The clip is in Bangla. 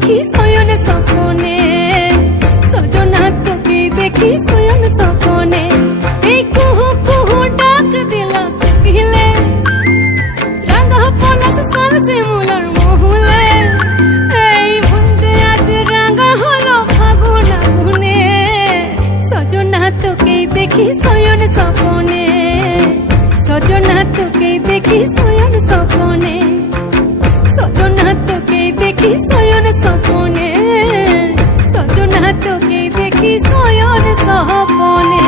দেখি সয়ন সপনে সজনা তোকে দেখি সয়ন সপনে এই কুহু কুহু ডাক দিলা কহিলে রাঙা সালসে মুলার মহুলে। এই ভুঞ্জে আজ রাঙা হলো ফাগুনা গুনে সজনা তোকে দেখি সয়ন সপনে সজনা তোকে দেখি সয়ন সপনে সজনা তোকে দেখি সয়ন দেখি সয়ন সহপনে